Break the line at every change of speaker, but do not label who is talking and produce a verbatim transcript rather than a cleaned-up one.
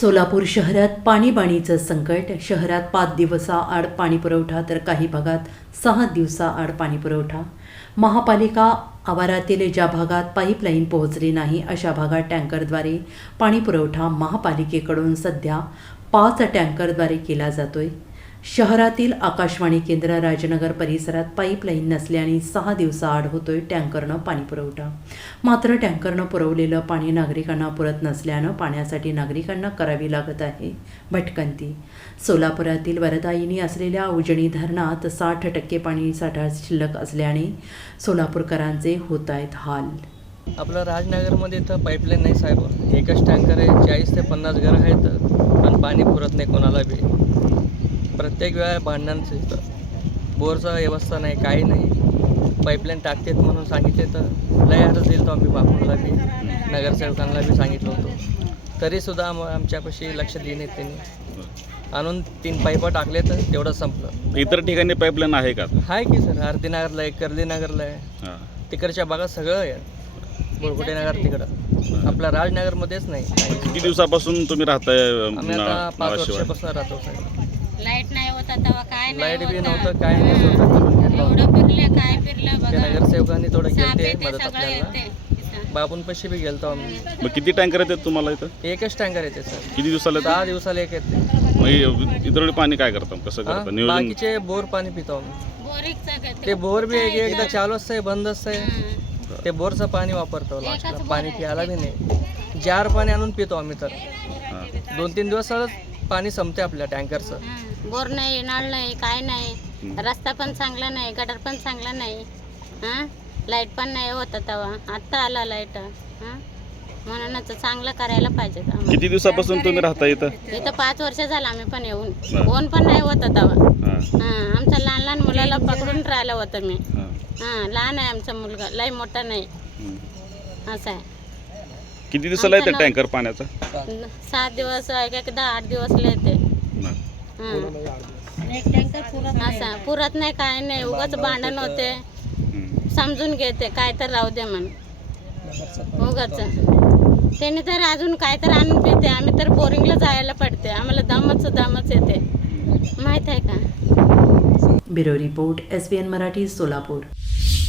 सोलापूर शहरात पाणीबाणीचं संकट. शहरात पाच दिवसाआड पाणीपुरवठा तर काही भागात सहा दिवसाआड पाणीपुरवठा. महापालिका आवारातील ज्या भागात पाईपलाईन पोहोचली नाही अशा भागात टँकरद्वारे पाणीपुरवठा महापालिकेकडून सध्या पाच टँकरद्वारे केला जातोय. शहरातील आकाशवाणी केंद्र राजनगर परिसरात पाईपलाईन नसल्याने सहा दिवसाआड होतोय टँकरनं पाणीपुरवठा. मात्र टँकरनं पुरवलेलं पाणी नागरिकांना पुरत नसल्यानं पाण्यासाठी नागरिकांना करावी लागत आहे भटकंती. सोलापुरातील वरदायिनी असलेल्या उजनी धरणात साठ टक्के पाणी साठा शिल्लक असल्याने सोलापूरकरांचे होत आहेत हाल.
आपलं राजनगरमध्ये इथं पाईपलाईन नाही साहेब. एकच टँकर आहे. चाळीस ते पन्नास घरं आहेत पण पाणी पुरत नाही कोणाला बी. प्रत्येक वेळा भांडणांचं इथं बोरचा व्यवस्था नाही, काही नाही. पाईपलाईन टाकतेत म्हणून सांगितले तर लय अर्ज दिलं तो आम्ही बापूंना बी नगरसेवकांना बी सांगितलं होतं, तरीसुद्धा आम आमच्यापाशी लक्ष दिले नाहीत त्यांनी. आणून तीन पाईपं टाकले तर तेवढं संपलं.
इतर ठिकाणी पाईपलाईन आहे का?
आहे की सर, आरतीनगरला आहे, कर्लीनगरला आहे, तिकडच्या भागात सगळं आहे. बोरकुटे नगर तिकडं, आपल्या राजनगरमध्येच नाही.
किती दिवसापासून तुम्ही राहताय?
आम्ही आता पाच वर्षापासून राहतो साहेब.
लाईट नाही होता तेव्हा काय नाही
लाईट बी
होता.
नव्हतं, काय नाही, स्वतः करून घेतलं.
एवढं फिरले काय फिरलं
ते
बघा.
नगरसेवकांनी थोडं
साप
गेलते
येते,
मदत
सगळं
आपल्याला.
येते इथं.
बापूंपाशी बी गेलतो आम्ही.
मग किती टँकर येतात तुम्हाला इथं?
एकच टँकर येते सर.
किती दिवसाला येतात?
दहा दिवसाला एक येते.
मग इतर वेळी पाणी काय करता? कसं
हा?
करता नियोजन?
बाकीचे बोर पाणी पितो आम्ही.
बोरिंगचं घेते.
ते बोर बी एक एकदा चालू असतंय, बंद असतंय.
हं.
ते बोरचं पाणी वापरतो लास्टला.
एकच बोर
पाणी
आहे.
प्यायला बी नाही. जार पाणी आणून पितो आम्ही. तर
हां.
दोन तीन दिवसालाच पाणी संपते आपल्या टँकरचं.
हं. बोर नाही, नळ नाही, काय नाही. रस्ता पण चांगला नाही, गटर पण चांगला नाही. हां, लाईट पण नाही होता तेव्हा. आत्ता आला लाईट. हां, म्हणूनच चांगलं करायला पाहिजे आम्हाला.
किती दिवसापासून तुम्ही राहता इथं?
इथं पाच वर्ष झालं आम्ही पण येऊन.
बरं.
ऊन पण नाही होतं तेव्हा.
हां.
हां, आमच्या लहान लहान मुलाला पकडून राहिलं होतं मी.
हां.
हां, लहान आहे आमचा मुलगा, लई मोठा नाही.
हं.
असं आहे.
किती दिवसाला येते
आमचं
टँकर पाण्याचा?
सात दिवस एक एकदा आठ दिवस येते.
हां.
असं पुरत नाही, काय नाही. उगाच भांडण होते.
हं.
समजून घेते काय तर राहू दे म्हणून. उगाच त्याने तर अजून काय तर आणून पिते. आम्ही तर बोरिंगला जायला पडते. आम्हाला दमच दमच येते, माहीत आहे का.
Bureau report, S B N Marathi, Solapur.